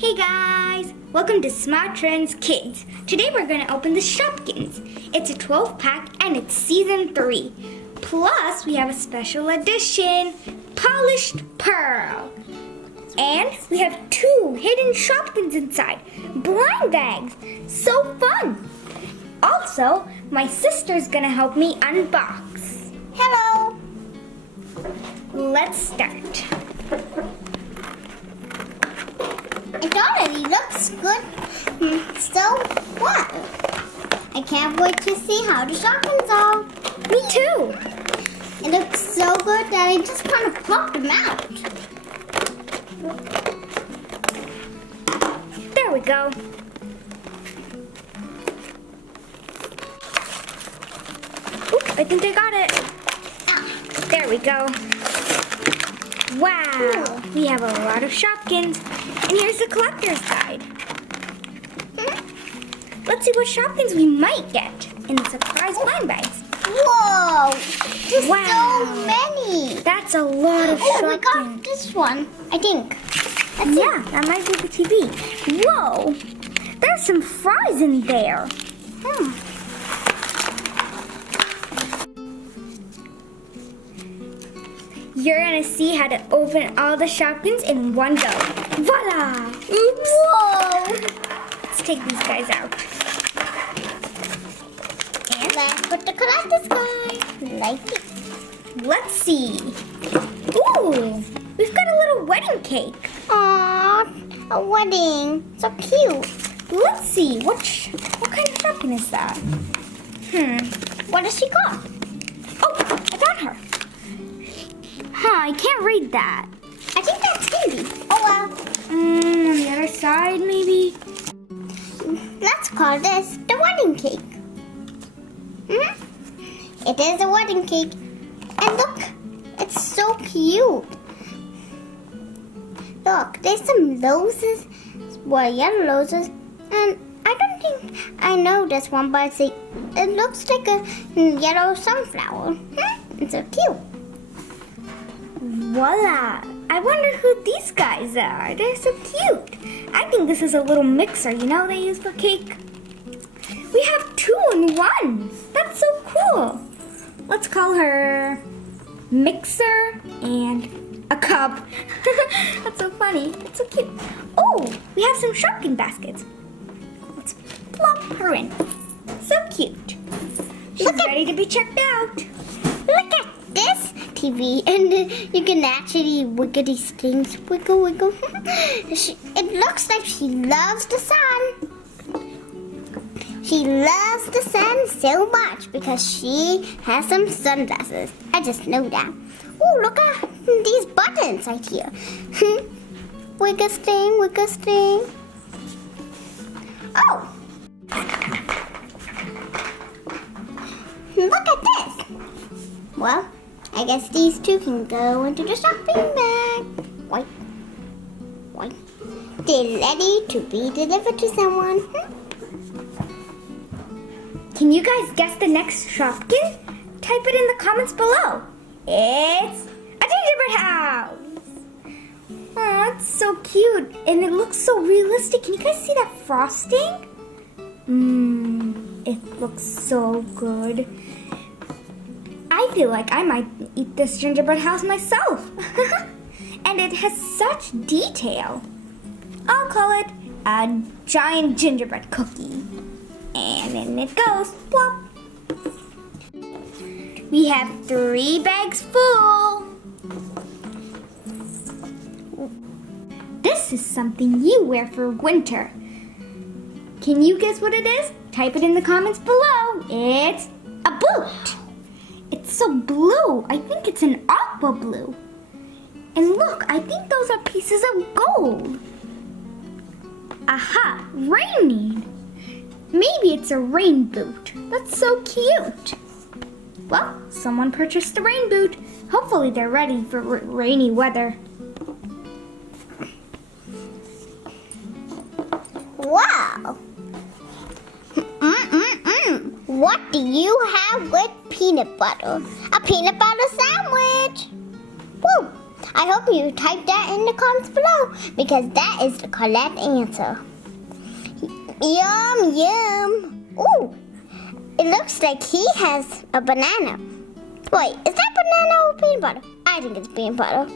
Hey guys! Welcome to SMA-Trendz Kids. Today we're going to open the Shopkins. It's a 12-pack and it's season 3. Plus we have a special edition, Polished Pearl. And we have 2 hidden Shopkins inside, blind bags. So fun! Also, my sister's going to help me unbox. Hello! Let's start. It already looks good. So what? I can't wait to see how the Shopkins are. Me too. It looks so good that I just kind of popped them out. There we go. Oops, I think I got it. There we go. Wow, we have a lot of Shopkins. And here's the collector's guide. Let's see what Shopkins we might get in the surprise blind bags. Whoa! There's Wow. so many. That's a lot of Oh, we got Shopkins. this one, I think. Yeah, that might be the TV. Whoa! There's some fries in there. You're gonna see how to open all the Shopkins in one go. Voila! Oops! Whoa! Let's take these guys out. And Let's put the collector's guide like this. let's see. Ooh! We've got a little wedding cake. Aww, a wedding. So cute. Let's see. What kind of Shopkin is that? What does she got? Oh, I got her. I can't read that. I think that's candy. Oh well. On the other side, maybe? Let's call this the wedding cake. It is a wedding cake. And look, it's so cute. Look, there's some roses, well, yellow roses, and I don't think I know this one, but it looks like a yellow sunflower. It's so cute. Voila! I wonder who these guys are. They're so cute. I think this is a little mixer, you know, they use for cake. We have 2 in 1. That's so cool. Let's call her Mixer and a cup. That's so funny. It's so cute. Oh, we have some Shopkin baskets. Let's plop her in. So cute. She's ready to be checked out. Look at this TV, and you can actually wiggle these things. Wiggle, wiggle. It looks like she loves the sun. She loves the sun so much because she has some sunglasses. I just know that. Oh, look at these buttons right here. Wiggle string, wiggle string. Oh! Look at this. Well, I guess these 2 can go into the shopping bag. White. White. They're ready to be delivered to someone. Can you guys guess the next Shopkin? Type it in the comments below. It's a gingerbread house. Oh, it's so cute. And it looks so realistic. Can you guys see that frosting? It looks so good. I feel like I might eat this gingerbread house myself. And it has such detail. I'll call it a giant gingerbread cookie. And in it goes, plop. We have 3 bags full. This is something you wear for winter. Can you guess what it is? Type it in the comments below. It's a boot. It's so blue. I think it's an aqua blue. And look, I think those are pieces of gold. Aha, raining. Maybe it's a rain boot. That's so cute. Well, someone purchased the rain boot. Hopefully they're ready for rainy weather. Wow. What do you have with peanut butter? A peanut butter sandwich. Woo, I hope you type that in the comments below because that is the correct answer. Yum, yum. Ooh, it looks like he has a banana. Wait, is that banana or peanut butter? I think it's peanut butter.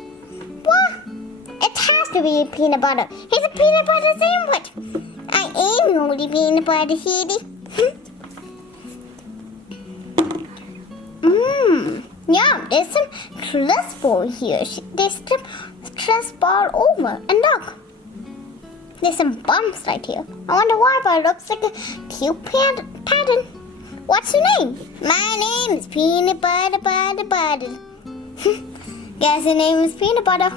What? It has to be peanut butter. Here's a peanut butter sandwich. I am only peanut butter, Heidi. Yum, there's some stress ball here. There's some stress ball over. And look, there's some bumps right here. I wonder why, but it looks like a cute pattern. What's your name? My name is Peanut Butter, Butter, Butter. Guess your name is Peanut Butter.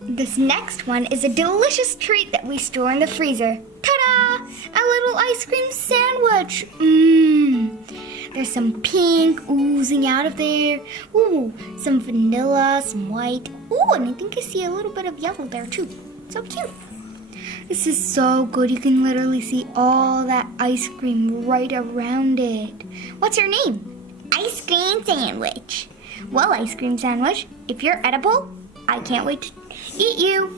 This next one is a delicious treat that we store in the freezer. Ta-da! A little ice cream sandwich. There's some pink oozing out of there. Ooh, some vanilla, some white. Ooh, and I think I see a little bit of yellow there too. So cute. This is so good. You can literally see all that ice cream right around it. What's your name? Ice cream sandwich. Well, ice cream sandwich, if you're edible, I can't wait to eat you.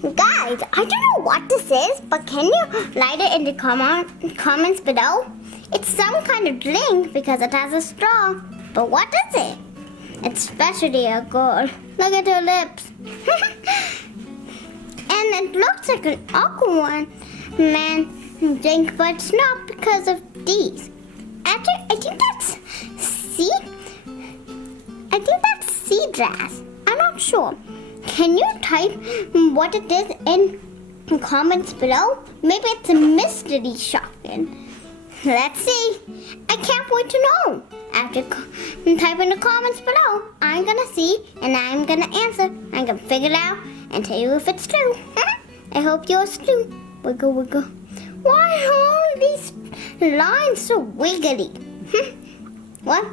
Guys, I don't know what this is, but can you write it in the comments below? It's some kind of drink because it has a straw. But what is it? It's especially a girl. Look at her lips. And it looks like an aquaman drink, but it's not because of these. Actually, I think that's sea grass. I'm not sure. Can you type what it is in the comments below? Maybe it's a mystery, Shopkins. Let's see. I can't wait to know. After type in the comments below, I'm gonna see and I'm gonna answer. I'm gonna figure it out and tell you if it's true. I hope yours too. Wiggle, wiggle. Why are all these lines so wiggly? What?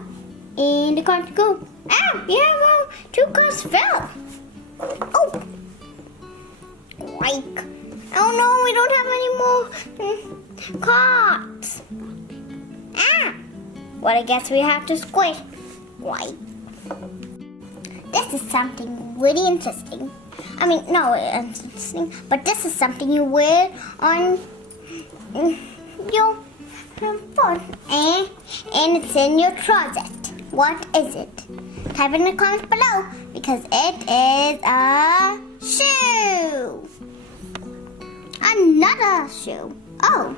And the cards go. Ow! Yeah, 2 cards fell. Oh! Like. Oh no, we don't have any more cards. Ah! Well, I guess we have to squish. Like. This is something really interesting. I mean, no, it's interesting, but this is something you wear on your foot, and it's in your closet. What is it? Type in the comments below because it is a shoe. Another shoe. Oh,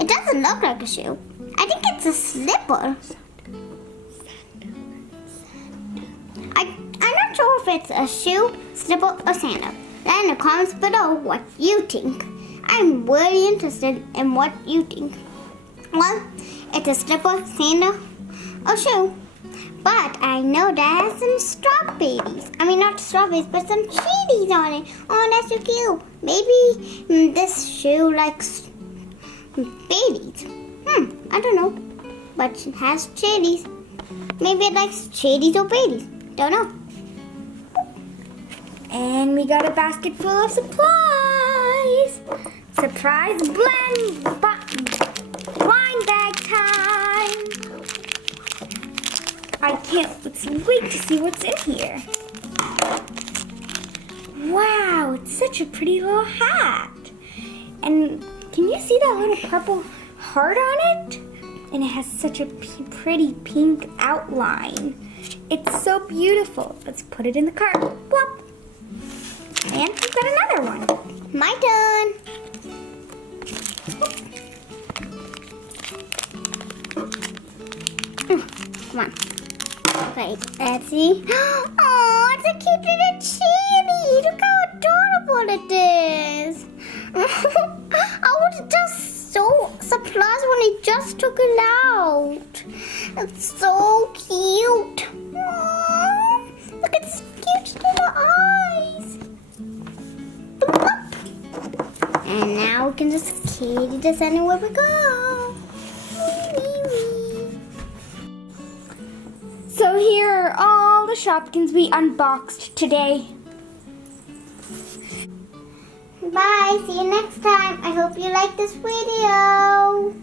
it doesn't look like a shoe. I think it's a slipper. I'm not sure if it's a shoe, slipper, or sandal. Let in the comments below what you think. I'm really interested in what you think. Well, it's a slipper, sandal, or shoe. But I know that has some strawberries. I mean, not strawberries, but some chilies on it. Oh, that's so cute. Maybe this shoe likes babies. I don't know. But it has chilies. Maybe it likes chilies or babies. Don't know. And we got a basket full of supplies. Surprise blind bag time. I can't wait to see what's in here. Wow, it's such a pretty little hat. And can you see that little purple heart on it? And it has such a pretty pink outline. It's so beautiful. Let's put it in the cart. Plop. And we've got another one. My turn. Come on. Okay, let's see. Oh, it's a cute little chili. Look how adorable it is. I was just so surprised when I just took it out. It's so cute. Aww, look at its cute little eyes. And now we can just carry this anywhere we go. So here are all the Shopkins we unboxed today. Bye, see you next time. I hope you like this video.